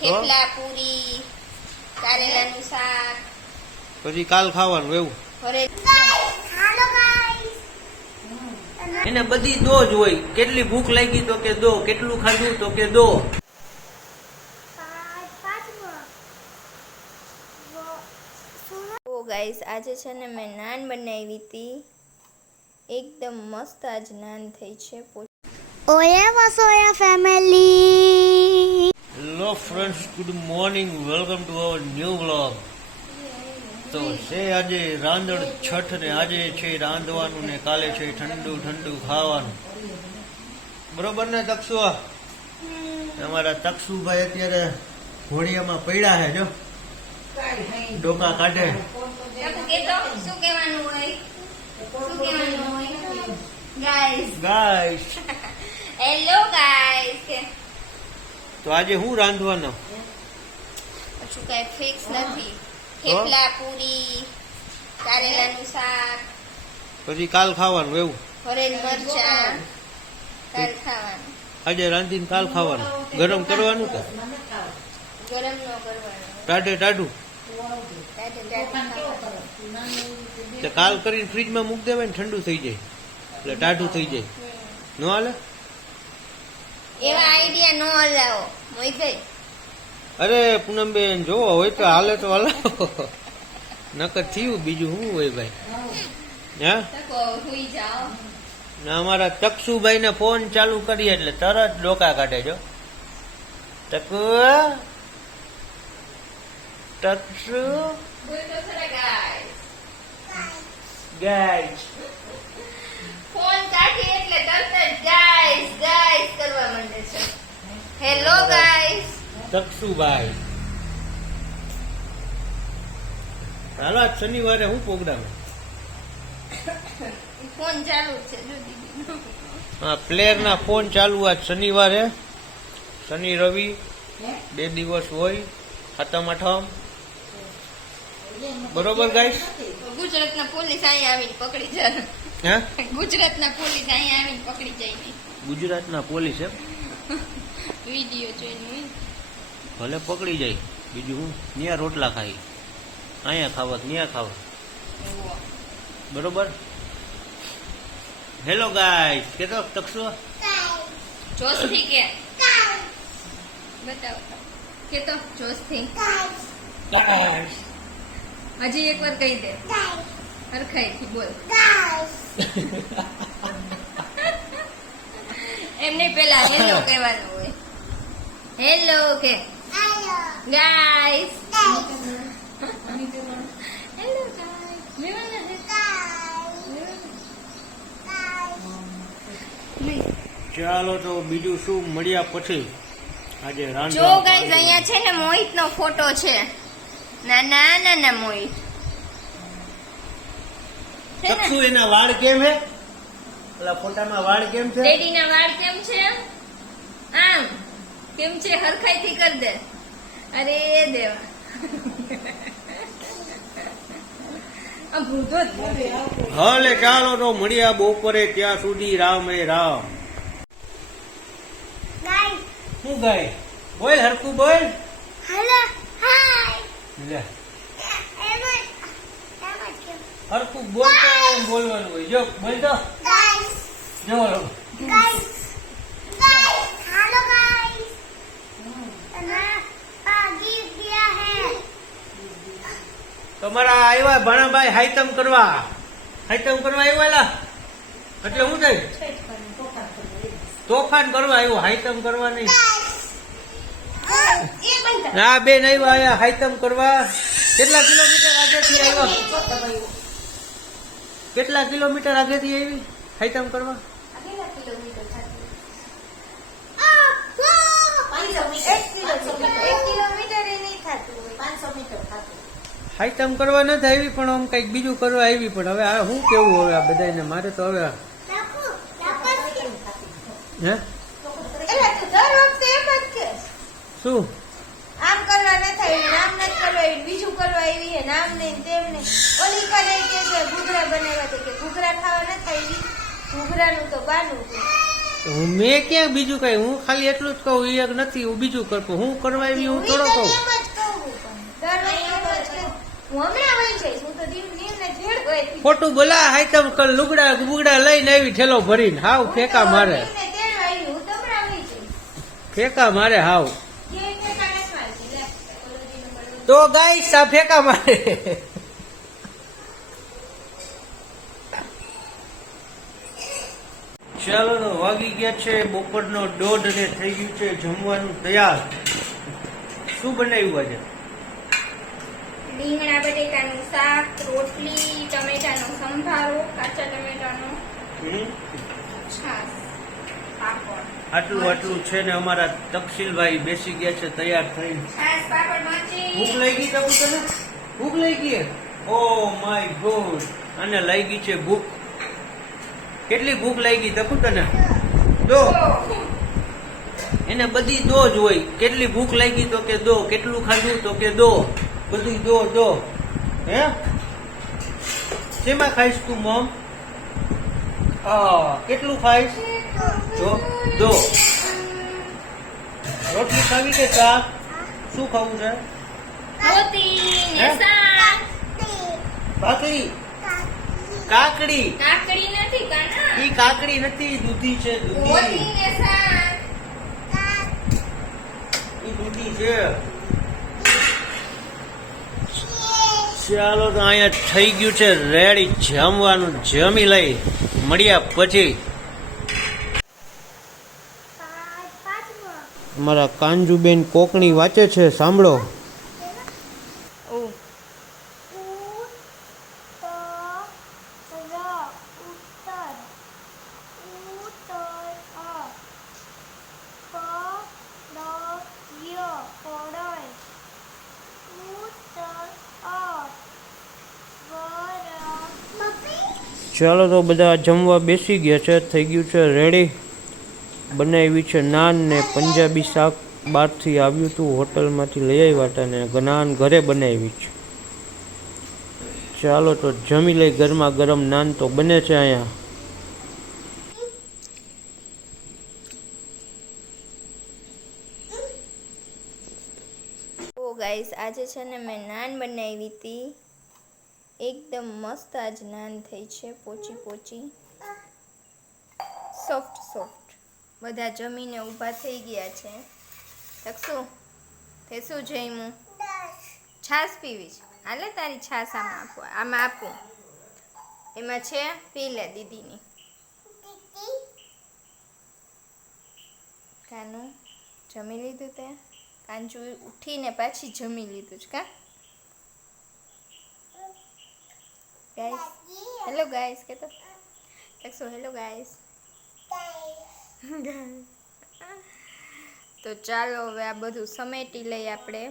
થેપલા પૂરી કારેલાનું શાક. પછી કાલ ખાવાનું એવું? એને બધી દો જ હોય. કેટલી ભૂખ લાગી તો કે દો કેટલું ખાધું તો કે દો. ઓ ગાઈસ આજે છે ને મેં નાન બનાવી હતી. એકદમ મસ્ત આજ નાન થઈ છે. ઓયા Vasoya family. Hello friends good morning welcome to our new blog તો છે આજે રાંધણ છઠ ને આજે છે રાંધવાનું ને કાલે છે ઠંડુ ઠંડુ ખાવાનું. બરોબર ને તક્ષુ? અમારા તક્ષુભાઈ અત્યારે ઘોડિયામાં પડ્યા છે જો. ડોકા કાઢે. શું કહેવાનું હોય? શું કહેવાનું હોય? ગાઈસ ગાઈસ હેલો ગાઈસ તો આજે હું રાંધવાનો? પછી કઈ ફિક્સ નથી. થેપલા પૂરી કારેલાનું શાક. પછી કાલ ખાવાનું એવું? હરેલ મરચા. કાલ ખાવાનું. આજે રાંધીને કાલ ખાવાનું. ગરમ કરવાનું કે? ગરમ ન કરવાનું. ટાઢે ટાઢું? કાલ કરીને ફ્રીજમાં મૂકી દેવાય ને ઠંડુ થઈ જાય. એટલે ટાઢું થઈ જાય. ન હાલે? એવા આઈડિયા નો હલાવો. મોહિતભાઈ. અરે પૂનમબેન જો હોય તો હાલે તો હલાવો. નકર થયું બીજું શું હોય ભાઈ? હા? અમારા તક્ષુભાઈ ને ફોન ચાલુ કરીએ એટલે તરત ડોકા કાઢે જો. તકુ તક્ષુ બોલ તો ખરા ગાઈસ ગાઈસ ફોન કાઢી એટલે તરત જ ગાઈસ ગાઈસ કરવા માંડે છે હેલો ગાઈસ તક્ષુભાઈ હાલો આજ શનિવારે હું પ્રોગ્રામ ફોન ચાલુ છે હા પ્લેયર ના ફોન ચાલુ આજ શનિવારે. શનિ રવિ બે દિવસ હોય ખતમ અઠમ બરોબર ગાઈસ ગુજરાતના પોલીસ અહીંયા આવીને પકડી જાય. હે? ગુજરાતના પોલીસ અહીંયા આવીને પકડી જાય. ને ગુજરાતના પોલીસ એમ? વીડિયો જોઈને. ભલે પકડી જાય બીજું હું ન્યા રોટલા ખાઈ. અહીંયા ખાવત ન્યા ખાવત બરોબર? હેલો ગાઈસ કેતો તકશો જોશથી કે. બતાવો. કે તો જોશથી હજી એક વાર કહી દે. હરખાઈથી બોલ. એમને પેલા હેલો કહેવાનું હોય. હેલો કે. ગાઈસ હેલો ગાઈસ મેવાના નહીં ચાલો તો બીજું શું મળ્યા પછી? આજે જો ગાઈઝ અહીંયા છે ને મોહિત નો ફોટો છે. ના ના ના ના મોહિત. ચક્ષુ એના વાળ કેમ હે? ઓલા ફોટામાં વાળ કેમ છે? ડેડી ના વાળ કેમ છે? આમ કેમ છે? હરખાઈથી કરી દે. અરે દેવા. હલે ચાલો તો મળ્યા બપોરે ત્યાં સુધી રામ એ રામ શું ગાય? બોલ હરકું બોલ. હરખું બોલતા હરકું બોલતો બોલવાનું હોય. જો બોલ તો. જો તમારા આવ્યા ભાણાભાઈ હાઈતમ કરવા. હાઈતમ કરવા આવ્યા એટલે શું થઈ તોફાન કરવા આવ્યો, હાઈતમ કરવા નહીં. ના બેન આવ્યા આવ્યા હાઈતમ કરવા. કેટલા કિલોમીટર આગળથી આવ્યો? કેટલા કિલોમીટર આગળથી આવી? હાઈતમ કરવા? આઈટમ કરવા નથી આવી પણ આમ કંઈક બીજું કરવા આવી પણ હવે આ શું કેવું હવે આ બધાને મારે તો હવે હે? શું? આમ કરવા ન થાય નામ ન કરવા બીજું કરવા આવી હે નામ ને તેમ ને ઘૂઘરા બનાવ્યા ઘૂઘરા ખાવા ન ઘૂઘરાનું તો બાનું મેં ક્યાં બીજું કઈ હું ખાલી એટલું જ કહું એ નથી હું બીજું કરતો હું કરવા આવી હું થોડો કહું. ખોટું બોલા હાઈતમ કર લુગડા બુગડા લઈને આવી ઠેલો ભરીને. હાવ ફેંકા મારે. ફેંકા મારે હાવ. તો ગાય સા ફેંકા મારે. ચાલો વાગી ગયા છે બપોરનો દોઢ ને થઈ ગયું છે જમવાનું તૈયાર. શું બનાવ્યું આજે? રીંગણા બટેટાનું શાક રોટલી ટમેટાનો સંભારો કાચા ટમેટાનો હમ? આટલું આટલું છે ને અમારા તક્ષિલભાઈ બેસી ગયા છે તૈયાર મરચી. ભૂખ લઈ ગઈ તબુ તને? ભૂખ લઈ ગઈ? Oh my god. અને લઈ ગઈ છે ભૂખ. કેટલી ભૂખ લઈ ગઈ તપુ તને? દો. એને બધી દો જ હોય. કેટલી ભૂખ લાગી તો કે દો. કેટલું ખાધું તો કે દો. બધું દો દો હે? શેમાં ખાઈશ તું મમ? કેટલું ખાઈશ? જો દો રોટલી ખાવી કે શાક શું ખાવું છે? ભાખરી? કાકડી. કાકડી નથી કાના ઈ કાકડી નથી દૂધી છે દૂધી. ઈ દૂધી છે. ચાલો તો અહીંયા થઈ ગયું છે. રેડી, જમવાનું જમી લઈ મળ્યા પછી મારા કાંજુબેન કોકણી વાંચે છે, સાંભળો. ચાલો તો બધા જમવા બેસી ગયા છે. થઈ ગયું છે રેડી બનાવી છે નાન ને પંજાબી શાક. બહારથી આવ્યું હતું હોટલમાંથી લઈ આવ્યા હતા ને નાન ઘરે બનાવી છે. ચાલો તો જમી લઈ ગરમા ગરમ નાન તો બને છે અહીંયા. ગાઈસ, આજે છે ને મેં નાન બનાવી હતી. એકદમ મસ્ત આજ નાન થઈ છે, પોચી પોચી. સોફ્ટ સોફ્ટ બધા જમીને ઊભા થઈ ગયા છે. તકસુ તે શું જઈમું. છાશ પીવી છે હાલે તારી છાશ આમાં આપો આમાં આપું. એમાં છે, પી લે દીદીની. કાનું, જમી લીધું તે? કાંચુ ઉઠીને પાછી જમી લીધું છે, કા? હેલો ગાઈસ કે તો એકસો હેલો ગાઈસ તો ચાલો હવે આ બધું સમેટી લઈએ આપણે.